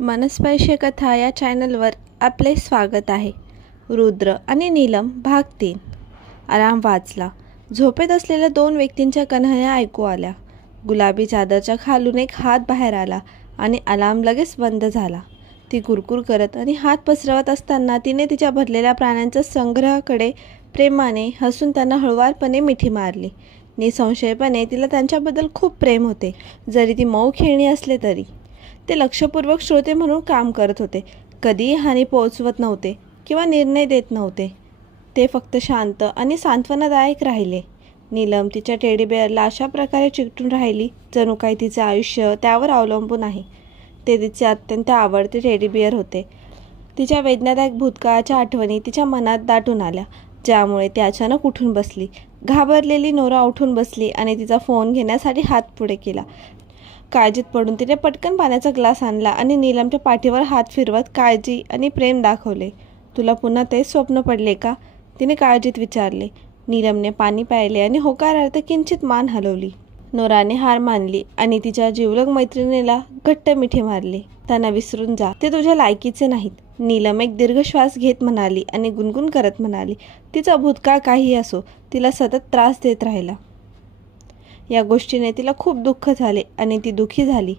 मनस्पर्शी कथा या चॅनलवर आपले स्वागत आहे. रुद्र आणि नीलम भाग 3. अलार्म वाजला. झोपेत असलेल्या दोन व्यक्तींच्या कन्हया ऐकू आल्या. गुलाबी चादरच्या खालून एक हात बाहेर आला आणि अलार्म लगेच बंद झाला. ती कुरकुर करत आणि हात पसरवत असताना तिने तिच्या भरलेल्या प्राण्यांच्या संग्रहाकडे प्रेमाने हसून त्यांना हळुवारपणे मिठी मारली. निसंशयपणे तिला त्यांच्याबद्दल खूप प्रेम होते, जरी ती मऊ खेळणी असले तरी. ते लक्षपूर्वक श्रोते म्हणून काम करत होते. कधीही हानी पोहोचवत नव्हते किंवा निर्णय देत नव्हते. ते फक्त शांत आणि सांत्वनादायक राहिले. नीलम तिच्या टेडी बेअरला अशा प्रकारे चिकटून राहिली जणू काही तिचे आयुष्य त्यावर अवलंबून आहे. ते तिचे अत्यंत आवडते टेडी बेअर होते. तिच्या वेदनादायक भूतकाळाच्या आठवणी तिच्या मनात दाटून आल्या, ज्यामुळे ती अचानक उठून बसली. घाबरलेली नोरा उठून बसली आणि तिचा फोन घेण्यासाठी हात पुढे केला. काळजीत पडून तिने पटकन पाण्याचा ग्लास आणला आणि नीलमच्या पाठीवर हात फिरवत काळजी आणि प्रेम दाखवले. तुला पुन्हा तेच स्वप्न पडले का? तिने काळजीत विचारले. नीलमने पाणी प्यायले आणि होकारार्थ किंचित मान हलवली. नोराने हार मानली आणि तिच्या जिवलग मैत्रिणीला घट्ट मिठी मारली. त्यांना विसरून जा, ते तुझ्या लायकीचे नाहीत. नीलम एक दीर्घ श्वास घेत म्हणाली आणि गुणगुण करत म्हणाली, तिचा भूतकाळ काही असो, तिला सतत त्रास देत राहिला. या गोष्टीने तिला खूप दुःख झाले आणि ती दुःखी झाली.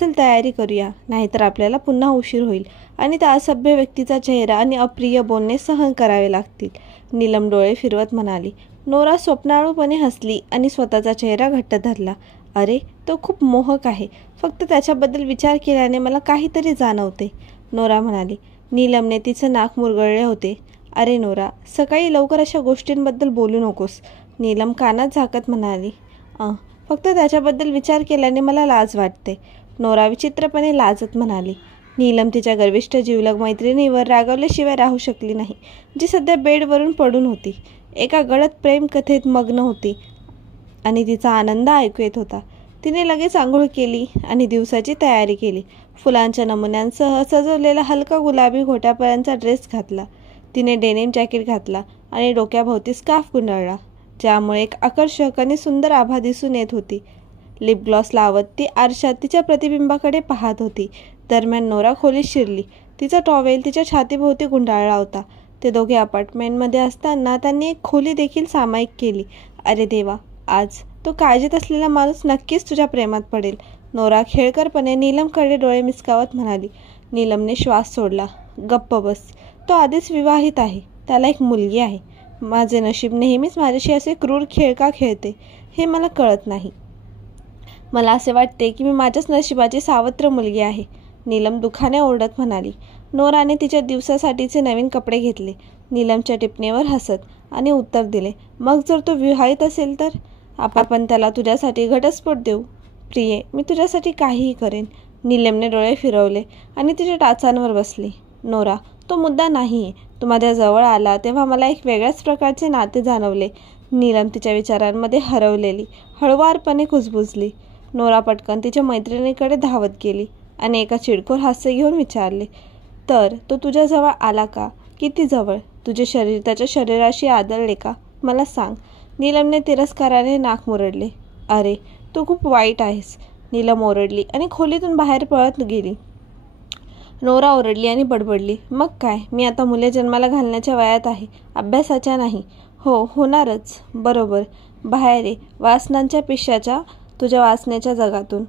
चल तयारी करूया, नाहीतर आपल्याला पुन्हा उशीर होईल आणि त्या असभ्य व्यक्तीचा चेहरा आणि अप्रिय बोलणे सहन करावे लागतील. नीलम डोळे फिरवत म्हणाली. नोरा स्वप्नाळूपणे हसली आणि स्वतःचा चेहरा घट्ट धरला. अरे, तो खूप मोहक आहे. फक्त त्याच्याबद्दल विचार केल्याने मला काहीतरी जाणवते, नोरा म्हणाली. नीलमने तिचं नाक मुरगळले होते. अरे नोरा, सकाळी लवकर अशा गोष्टींबद्दल बोलू नकोस, नीलम कानात झाकत म्हणाली. फक्त त्याच्याबद्दल विचार केल्याने मला लाज वाटते, नोरा विचित्रपणे लाजत म्हणाली. नीलम तिच्या गर्विष्ठ जिवलग मैत्रिणीवर रागवल्याशिवाय राहू शकली नाही, जी सध्या बेडवरून पडून होती. एका गडद प्रेम कथेत मग्न होती आणि तिचा आनंद ऐकू येत होता. तिने लगेच आंघोळ केली आणि दिवसाची तयारी केली. फुलांच्या नमुन्यांसह सजवलेला हलका गुलाबी घोट्यापर्यंतचा ड्रेस घातला. तिने डेनिम जॅकेट घातला आणि डोक्याभोवती स्कार्फ गुंडाळला, ज्यामुळे एक आकर्षक आणि सुंदर आभा दिसून येत होती. लिप ग्लॉस लावत ती आरशात तिच्या प्रतिबिंबाकडे पाहत होती. दरम्यान नोरा खोलीत शिरली. तिचा टॉवेल तिच्या छातीभोवती गुंडाळला होता. ते दोघे अपार्टमेंटमध्ये असताना त्यांनी एक खोली देखील सामायिक केली. अरे देवा, आज तो काळजीत असलेला माणूस नक्कीच तुझ्या प्रेमात पडेल, नोरा खेळकरपणे नीलमकडे डोळे मिचकावत म्हणाली. नीलमने श्वास सोडला. गप्प बस, तो आधीच विवाहित आहे, त्याला एक मुलगी आहे. माझे नशीब नेहमीच माझ्याशी असे क्रूर खेळ का खेळते हे मला कळत नाही. मला असे वाटते की मी माझ्याच नशिबाची सावत्र मुलगी आहे, नीलम दुःखाने ओरडत म्हणाली. नोराने तिच्या दिवसासाठीचे नवीन कपडे घेतले. नीलमच्या टिपणीवर हसत आणि उत्तर दिले, मग जर तो विवाहित असेल तर आपण त्याला तुझ्यासाठी घटस्फोट देऊ. प्रिये, मी तुझ्यासाठी काहीही करेन. नीलमने डोळे फिरवले आणि तिच्या टाचांवर बसली. नोरा, तो मुद्दा नाहीये. तू माझ्या जवळ आला तेव्हा मला एक वेगळ्याच प्रकारचे नाते जाणवले. नीलम तिच्या विचारांमध्ये हरवलेली हळुवारपणे कुजबुजली. नोरा पटकन तिच्या मैत्रिणीकडे धावत गेली आणि एका चिडखोर हास्य घेऊन विचारले, तर तो तुझ्या जवळ आला का? किती जवळ? तुझे शरीर त्याच्या शरीराशी आदळले का? मला सांग. नीलमने तिरस्काराने नाक मुरडले. अरे, तू खूप वाईट आहेस, नीलम ओरडली आणि खोलीतून बाहेर पळत गेली. नोरा ओरडली आणि बडबडली, मग काय, मी आता मुले जन्माला घालण्याच्या वयात आहे, अभ्यासाच्या नाही. हो, होणारच. बरोबर. बाहेर ये, वासनांच्या पिशाच्या तुझ्या वासनेच्या जगातून.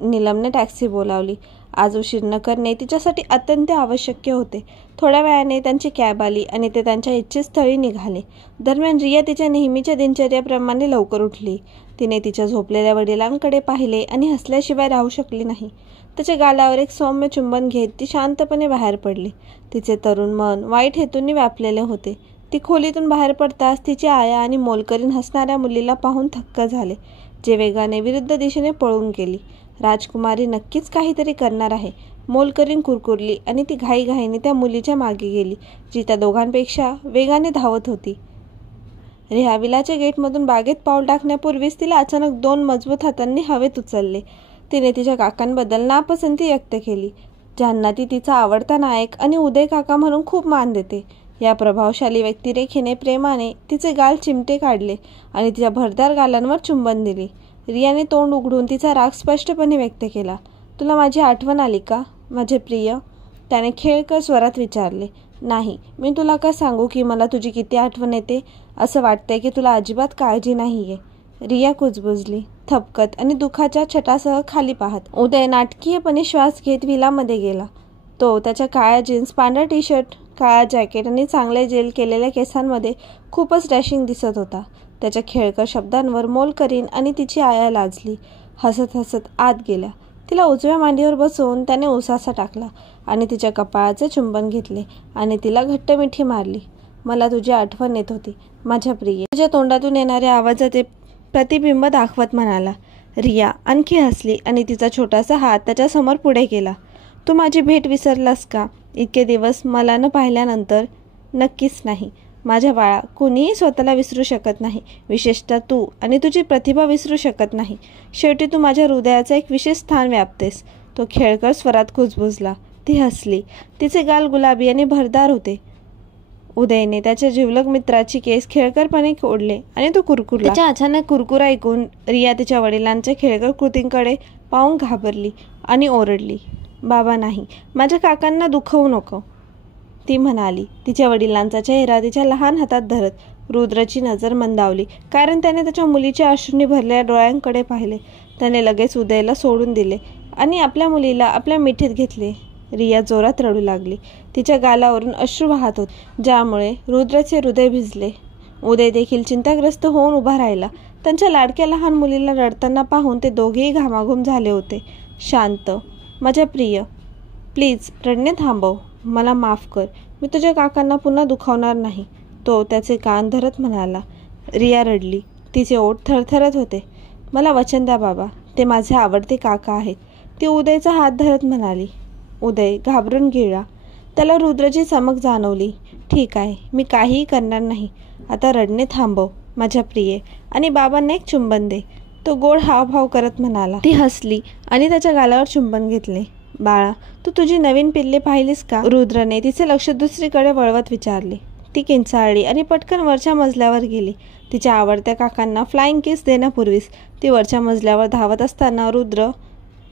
नीलमने टॅक्सी बोलावली. आज उशीर न करणे तिच्यासाठी अत्यंत आवश्यक होते. थोड्या वेळाने त्यांची कॅब आली आणि ते त्यांच्या इच्छितस्थळी निघाले. दरम्यान रिया तिच्या नेहमीच्या दिनचर्याप्रमाणे लवकर उठली. तिने तिच्या झोपलेल्या वडिलांकडे पाहिले आणि हसल्याशिवाय राहू शकली नाही. त्याच्या गालावर एक सौम्य चुंबन घेत ती शांतपणे बाहेर पडली. तिचे तरुण मन वाईट हेतूंनी व्यापलेले होते. ती खोलीतून बाहेर पडताच तिची आया आणि मोलकरीण हसणाऱ्या मुलीला पाहून थक्क झाले, जे वेगाने विरुद्ध दिशेने पळून गेली. राजकुमारी नक्कीच काहीतरी करणार आहे, मोलकरीण कुरकुरली आणि ती घाईघाईने त्या मुलीच्या मागे गेली, जी त्या दोघांपेक्षा वेगाने धावत होती. रिहाविलाच्या गेटमधून बागेत पाऊल टाकण्यापूर्वीच तिला अचानक दोन मजबूत हातांनी हवेत उचलले. तिने तिच्या काकांबद्दल नापसंती व्यक्त केली, ज्यांना ती तिचा आवडता नायक आणि उदय काका म्हणून खूप मान देते. या प्रभावशाली व्यक्तिरेखेने प्रेमाने तिचे गाल चिमटे काढले आणि तिच्या भरदार गालांवर चुंबन दिली. रियाने तोंड उघडून तिचा राग स्पष्टपणे व्यक्त केला. तुला माझी आठवण आली का? माझे प्रिय, त्याने खेळकर स्वरात विचारले. नाही, मी तुला का सांगू की मला तुझी किती आठवण येते. असं वाटतंय की तुला अजिबात काळजी नाही आहे. रिया कुजबुजली, थपकत आणि दुःखाच्या छटासह खाली पाहत. उदय नाटकीयपणे श्वास घेत विलामध्ये गेला. तो त्याच्या काळ्या जीन्स, पांढरा टी शर्ट, काळा जॅकेट आणि चांगले जेल केलेल्या केसांमध्ये खूपच डॅशिंग दिसत होता. त्याच्या खेळकर शब्दांवर मोलकरीण आणि तिची आया लाजली. हसत हसत आत गेल्या. तिला उजव्या मांडीवर बसवून त्याने उसासा टाकला आणि तिच्या कपाळाचे चुंबन घेतले आणि तिला घट्ट मिठी मारली. मला तुझी आठवण येत होती माझ्या प्रिये, तुझ्या तोंडातून येणाऱ्या आवाजाचे प्रतिबिंब दाखवत म्हणाला. रिया आणखी हसली आणि तिचा छोटासा हात त्याच्यासमोर पुढे केला. तू माझी भेट विसरलास का इतके दिवस मला न पाहिल्यानंतर? नक्कीच नाही माझ्या बाळा, कुणीही स्वतःला विसरू शकत नाही, विशेषतः तू, आणि तुझी प्रतिभा विसरू शकत नाही. शेवटी तू माझ्या हृदयाचे एक विशेष स्थान व्यापतेस. तो खेळकर स्वरात कुजबुजला. ती हसली. तिचे गाल गुलाबी आणि भरदार होते. उदयने त्याच्या जिवलग मित्राची केस खेळकरपणे ओढले आणि तो कुरकुरला. त्याच्या अचानक कुरकुर ऐकून रिया तिच्या वडिलांच्या खेळकर कृतींकडे पाहून घाबरली आणि ओरडली. बाबा नाही, माझ्या काकांना दुखवू नको, ती म्हणाली. तिच्या वडिलांचा चेहरा तिच्या लहान हातात धरत रुद्रची नजर मंदावली, कारण त्याने त्याच्या मुलीच्या अश्रूंनी भरलेल्या डोळ्यांकडे पाहिले. त्याने लगेच उदयला सोडून दिले आणि आपल्या मुलीला आपल्या मिठीत घेतले. रिया जोरात रडू लागली. तिच्या गालावरून अश्रू वाहत होते, ज्यामुळे रुद्रचे हृदय भिजले. उदय देखील चिंताग्रस्त होऊन उभा राहिला. त्यांच्या लाडक्या लहान मुलीला रडताना पाहून ते दोघेही घामाघूम झाले होते. शांत, माझ्या प्रिय, प्लीज रडणे थांबव. मला माफ कर. मी तुझ्या काकांना पुन्हा दुखावणार नाही, तो त्याचे कान धरत म्हणाला. रिया रडली. तिचे ओठ थरथरत होते. मला वचन द्या बाबा, ते माझे आवडते काका आहेत, ती उदयचा हात धरत म्हणाली. उदय घाबरून गिळला. त्याला रुद्रची चमक जाणवली. ठीक आहे, मी काहीही करणार नाही. आता रडणे थांबव माझ्या प्रिये, आणि बाबांना एक चुंबन दे, तो गोड हावभाव करत म्हणाला. ती हसली आणि त्याच्या गालावर चुंबन घेतले. बाळा, तू तुझी नवीन पिल्ले पाहिलीस का? रुद्रने तिचे लक्ष दुसरीकडे वळवत विचारले. ती किंचाळली आणि पटकन वरच्या मजल्यावर गेली. तिच्या आवडत्या काकांना फ्लाइंग किस देण्यापूर्वीच ती वरच्या मजल्यावर धावत असताना रुद्र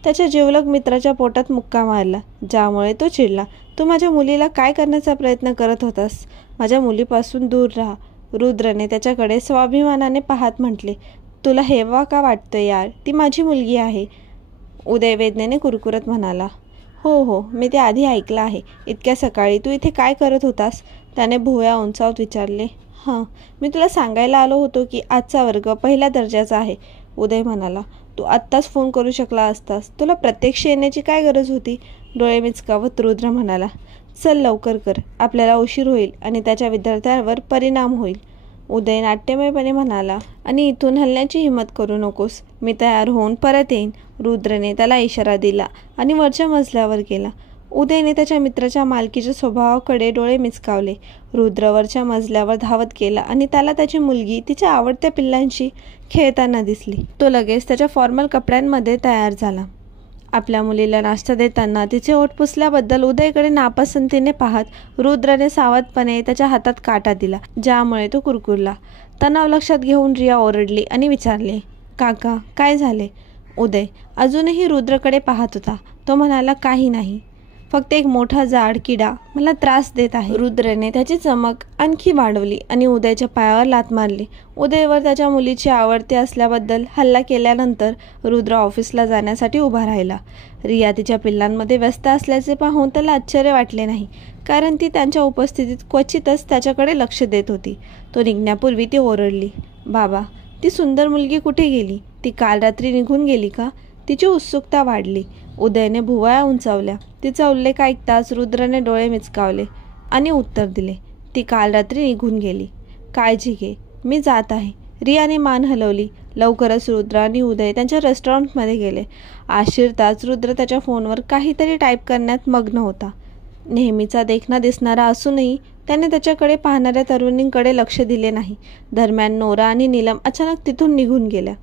त्याच्या जिवलग मित्राच्या पोटात मुक्का मारला, ज्यामुळे तो चिडला. तू माझ्या मुलीला काय करण्याचा प्रयत्न करत होतास? माझ्या मुलीपासून दूर राहा. रुद्रने त्याच्याकडे स्वाभिमानाने पाहत म्हटले. तुला हेवा का वाटतं यार? ती माझी मुलगी आहे. उदय वेदनेने कुरकुरत म्हणाला. हो हो, मी ते आधी ऐकलं आहे. इतक्या सकाळी तू इथे काय करत होतास? त्याने भुवया उंचावत विचारले. हां, मी तुला सांगायला आलो होतो की आजचा वर्ग पहिल्या दर्जाचा आहे, उदय म्हणाला. तू आत्ताच फोन करू शकला असतास. तुला प्रत्यक्ष येण्याची काय गरज होती? डोळे मिचकावत रुद्र म्हणाला. चल लवकर कर, आपल्याला उशीर होईल आणि त्याच्या विद्यार्थ्यांवर परिणाम होईल, उदय नाट्यमयपणे म्हणाला. आणि इथून हलण्याची हिंमत करू नकोस. मी तयार होऊन परत येईन. रुद्रने त्याला इशारा दिला आणि वरच्या मजल्यावर गेला. उदयने त्याच्या मित्राच्या मालकीच्या स्वभावाकडे डोळे मिचकावले. रुद्र वरच्या मजल्यावर धावत गेला आणि त्याला त्याची मुलगी तिच्या आवडत्या पिल्लांशी खेळताना दिसली. तो लगेच त्याच्या फॉर्मल कपड्यांमध्ये तयार झाला. आपल्या मुलीला नाश्ता देताना तिचे ओठ पुसल्याबद्दल उदयकडे नापसंतीने पाहत रुद्रने सावधपणे त्याच्या हातात काटा दिला, ज्यामुळे तो कुरकुरला. तणाव लक्षात घेऊन रिया ओरडली आणि विचारले. काका, काय झाले? उदय अजूनही रुद्रकडे पाहत होता. तो म्हणाला, काही नाही, फक्त एक मोठा जाड किडा मला त्रास देत आहे. रुद्रने त्याची चमक आणखी वाढवली आणि उदयच्या पायावर लाथ मारली. उदयवर त्याच्या मुलीची आवडते असल्याबद्दल हल्ला केल्यानंतर रुद्र ऑफिसला जाण्यासाठी उभा राहिला. रिया तिच्या पिल्लांमध्ये व्यस्त असल्याचे पाहून त्याला आश्चर्य वाटले नाही, कारण ती त्यांच्या उपस्थितीत क्वचितच त्याच्याकडे लक्ष देत होती. तो निघण्यापूर्वी ती ओरडली. बाबा, ती सुंदर मुलगी कुठे गेली? ती काल रात्री निघून गेली का? तिची उत्सुकता वाढली. उदयने भुवया उंचावल्या. तिचा उल्लेख ऐकताच रुद्रने डोळे मिचकावले आणि उत्तर दिले. ती काल रात्री निघून गेली. काळजी घे, मी जात आहे. रियाने मान हलवली. लवकरच रुद्र आणि उदय त्यांच्या रेस्टॉरंटमध्ये गेले. आज शिरताच रुद्र त्याच्या फोनवर काहीतरी टाईप करण्यात मग्न होता. नेहमीचा देखणा दिसणारा असूनही त्याने त्याच्याकडे पाहणाऱ्या तरुणींकडे लक्ष दिले नाही. दरम्यान नोरा आणि नीलम अचानक तिथून निघून गेल्या.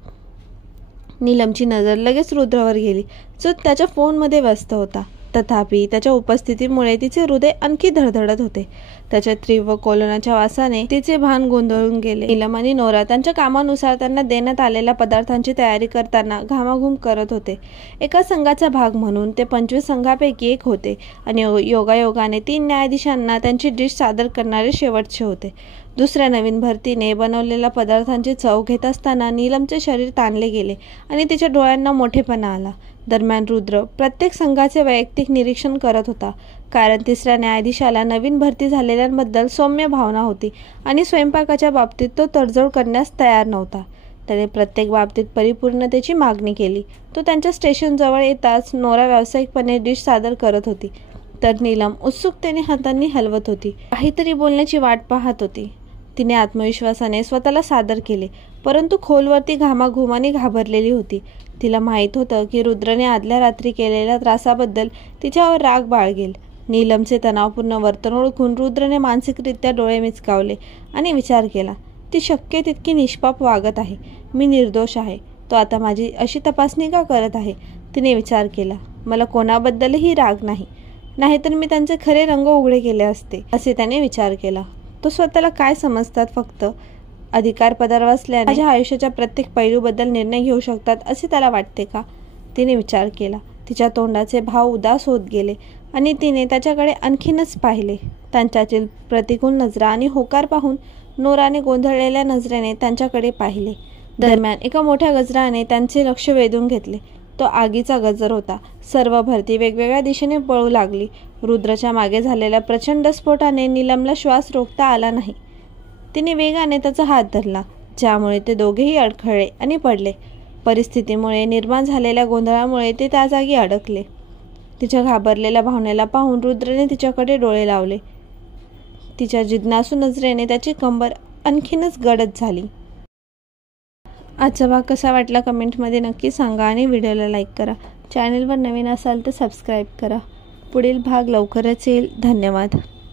नीलमची नजर लगेच रुद्रवर गेली, जो त्याच्या फोनमध्ये व्यस्त होता. तथापि त्याच्या उपस्थितीमुळे तिचे हृदय आणखी धडधडत होते. त्याच्या तीव्र कोलोनाच्या वासाने तिचे भान गोंधळून गेले. नीलम आणि नोरा त्यांच्या कामानुसार त्यांना देण्यात आलेल्या पदार्थांची तयारी करताना घामाघूम करत होते. एका संघाचा भाग म्हणून ते 25 संघापैकी एक होते आणि योगायोगाने 3 न्यायाधीशांना त्यांची डिश सादर करणारे शेवटचे होते. दुसऱ्या नवीन भरतीने बनवलेल्या पदार्थांची चव घेत असताना नीलमचे शरीर ताणले गेले आणि तिच्या डोळ्यांना मोठेपणा आला. दरम्यान रुद्र प्रत्येक संघाचे वैयक्तिक निरीक्षण करत होता, कारण तिसऱ्या न्यायाधीशाला नवीन भरती झालेल्यांबद्दल सौम्य भावना होती आणि स्वयंपाकाच्या बाबतीत तो तडजोड करण्यास तयार नव्हता. त्याने प्रत्येक बाबतीत परिपूर्णतेची मागणी केली. तो त्यांच्या स्टेशनजवळ येताच नोरा व्यावसायिकपणे डिश सादर करत होती, तर नीलम उत्सुकतेने हातांनी हलवत होती, काहीतरी बोलण्याची वाट पाहत होती. तिने आत्मविश्वासाने स्वतःला सादर केले, परंतु खोलवरती घामाघुमाने घाबरलेली होती. तिला माहीत होतं की रुद्रने आदल्या रात्री केलेल्या त्रासाबद्दल तिच्यावर राग बाळगेल. नीलमचे तणावपूर्ण वर्तन ओळखून रुद्रने मानसिकरित्या डोळे मिचकावले आणि विचार केला, ती शक्य तितकी निष्पाप वागत आहे. मी निर्दोष आहे. तो आता माझी अशी तपासणी का करत आहे? तिने विचार केला. मला कोणाबद्दलही राग नाही, नाहीतर मी त्यांचे खरे रंग उघडे केले असते, असे त्याने विचार केला. तो स्वतःला काय समजतात, फक्त अधिकार पदावर असल्याने माझ्या आयुष्याच्या प्रत्येक पैलूबद्दल निर्णय घेऊ शकतात असे त्याला वाटते का? तिने विचार केला. तिच्या तोंडाचे भाव उदास होत गेले आणि तिने त्याच्याकडे आणखीनच पाहिले. त्यांच्यातील प्रतिकूल नजरा आणि होकार पाहून नोराने गोंधळलेल्या नजरेने त्यांच्याकडे पाहिले. दरम्यान एका मोठ्या गजराने त्यांचे लक्ष वेधून घेतले. तो आगीचा गजर होता. सर्व भरती वेगवेगळ्या दिशेने पळू लागली. रुद्रच्या मागे झालेल्या प्रचंड स्फोटाने नीलमला श्वास रोखता आला नाही. तिने वेगाने त्याचा हात धरला, ज्यामुळे ते दोघेही अडखळले आणि पडले. परिस्थितीमुळे निर्माण झालेल्या गोंधळामुळे ते त्या जागी अडकले. तिच्या घाबरलेल्या भावनेला पाहून रुद्रने तिच्याकडे डोळे लावले. तिच्या जिज्ञासू नजरेने त्याची कंबर आणखीनच गडद झाली. आजचा भाग कसा वाटला कमेंटमध्ये नक्की सांगा आणि व्हिडिओला लाईक करा. चॅनलवर नवीन असाल तर सबस्क्राईब करा. पुढील भाग लवकरच येईल. धन्यवाद.